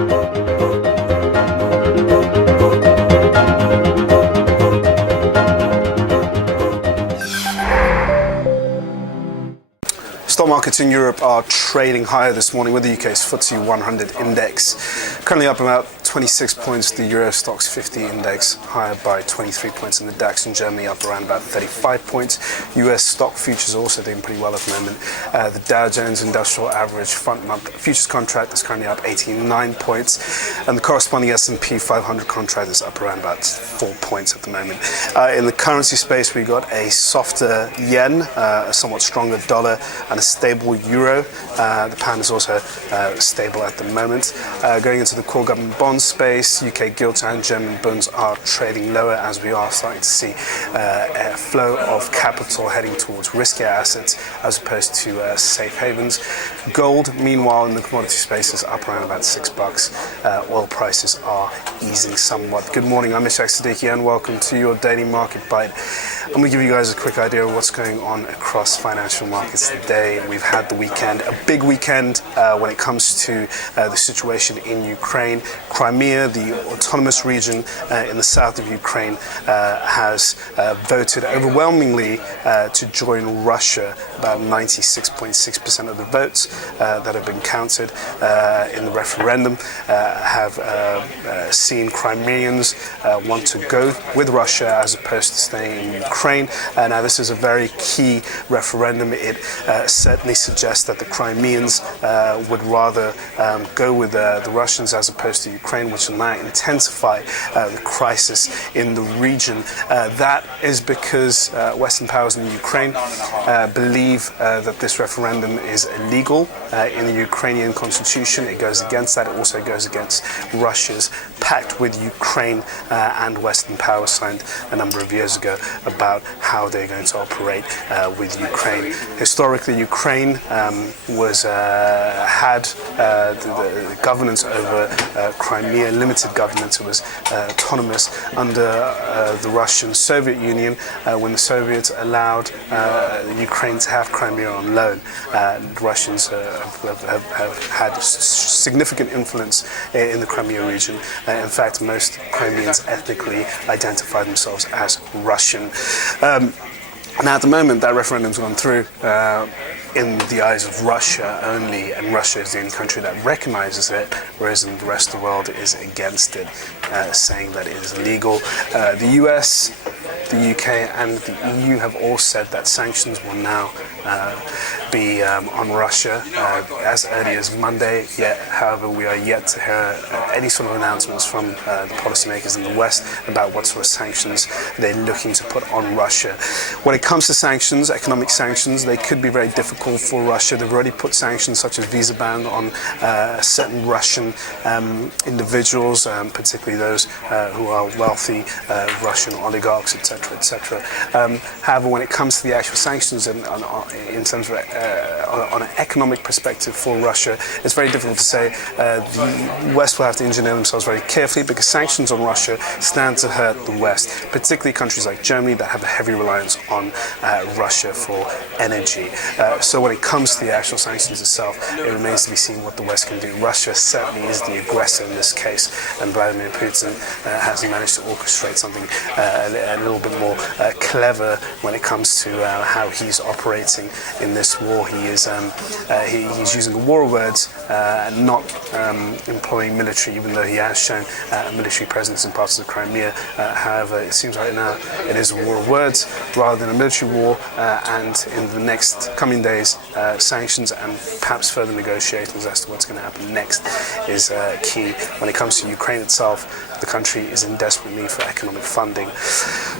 Stock markets in Europe are trading higher this morning with the UK's FTSE 100 index currently up about 26 points, the Euro Stoxx 50 index higher by 23 points, and the DAX in Germany up around about 35 points. US stock futures also doing pretty well at the moment. The Dow Jones Industrial Average front month futures contract is currently up 89 points, and the corresponding S&P 500 contract is up around about 4 points at the moment. In the currency space, we got a softer yen, a somewhat stronger dollar, and a stable euro. The pound is also stable at the moment. Going into the core government bond space, UK gilts and German bonds are trading lower as we are starting to see a flow of capital heading towards riskier assets as opposed to safe havens. Gold, meanwhile, in the commodity space is up around about $6. Oil prices are easing somewhat. Good morning, I'm Ishaq Siddiqui and welcome to your daily market bite. I'm going to give you guys a quick idea of what's going on across financial markets today. We've had the weekend, a big weekend when it comes to the situation in Ukraine. Crimea, the autonomous region in the south of Ukraine, has voted overwhelmingly to join Russia. About 96.6% of the votes that have been counted in the referendum have seen Crimeans want to go with Russia as opposed to staying in Ukraine. Now, this is a very key referendum. It certainly suggests that the Crimeans would rather go with the Russians as opposed to Ukraine, which will now intensify the crisis in the region. That is because Western powers in Ukraine believe that this referendum is illegal in the Ukrainian constitution. It goes against that. It also goes against Russia's pact with Ukraine, and Western powers signed a number of years ago about how they're going to operate with Ukraine. Historically, Ukraine had the governance over Crimea, limited governance. It was autonomous under the Russian Soviet Union when the Soviets allowed Ukraine to have Crimea on loan. The Russians have had significant influence in the Crimea region. In fact, most Crimeans ethnically identify themselves as Russian. Now, at the moment, that referendum's gone through in the eyes of Russia only, and Russia is the only country that recognizes it, whereas in the rest of the world is against it, saying that it is illegal. The US, the UK, and the EU have all said that sanctions will now be on Russia as early as Monday. Yet, however, we are yet to hear any sort of announcements from the policymakers in the West about what sort of sanctions they're looking to put on Russia. When it comes to sanctions, economic sanctions, they could be very difficult for Russia. They've already put sanctions such as visa ban on certain Russian individuals, particularly those who are wealthy Russian oligarchs, etc., etc. However, when it comes to the actual sanctions in terms of on an economic perspective for Russia, it's very difficult to say. The West will have to engineer themselves very carefully because sanctions on Russia stand to hurt the West, particularly countries like Germany that have a heavy reliance on Russia for energy. So when it comes to the actual sanctions itself, it remains to be seen what the West can do. Russia certainly is the aggressor in this case, and Vladimir Putin has managed to orchestrate something a little bit more clever when it comes to how he's operating in this war. He's using a war of words and not employing military, even though he has shown a military presence in parts of Crimea. However, it seems right now it is a war of words rather than a military war, and in the next coming days, sanctions and perhaps further negotiations as to what's going to happen next is key. When it comes to Ukraine itself, the country is in desperate need for economic funding.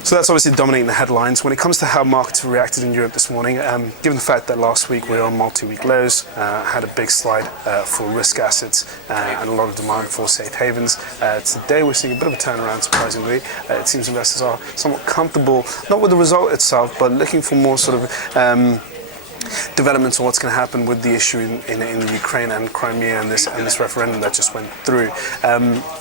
So that's obviously dominating the headlines. When it comes to how markets have reacted in Europe this morning, given the fact that last week we were on multi-week lows, had a big slide for risk assets and a lot of demand for safe havens. Today we're seeing a bit of a turnaround, surprisingly. It seems investors are somewhat comfortable, not with the result itself, but looking for more sort of developments on what's going to happen with the issue in Ukraine and Crimea and this referendum that just went through.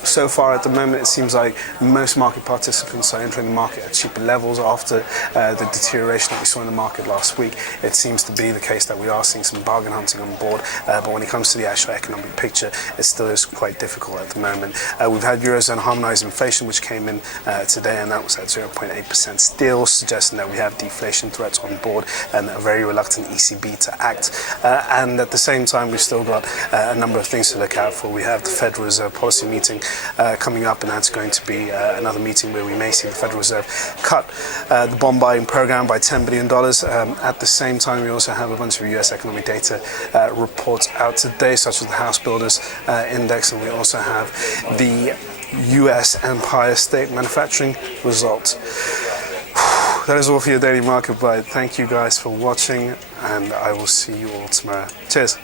So far at the moment, it seems like most market participants are entering the market at cheaper levels after the deterioration that we saw in the market last week. It seems to be the case that we are seeing some bargain hunting on board, but when it comes to the actual economic picture, it still is quite difficult at the moment. We've had Eurozone harmonized inflation, which came in today, and that was at 0.8%, still suggesting that we have deflation threats on board and a very reluctant ECB to act. And at the same time, we've still got a number of things to look out for. We have the Federal Reserve policy meeting coming up, and that's going to be another meeting where we may see the Federal Reserve cut the bond buying program by $10 billion. At the same time, we also have a bunch of US economic data reports out today, such as the House Builders Index, and we also have the US Empire State Manufacturing results. That is all for your daily market bite. Thank you guys for watching, and I will see you all tomorrow. Cheers.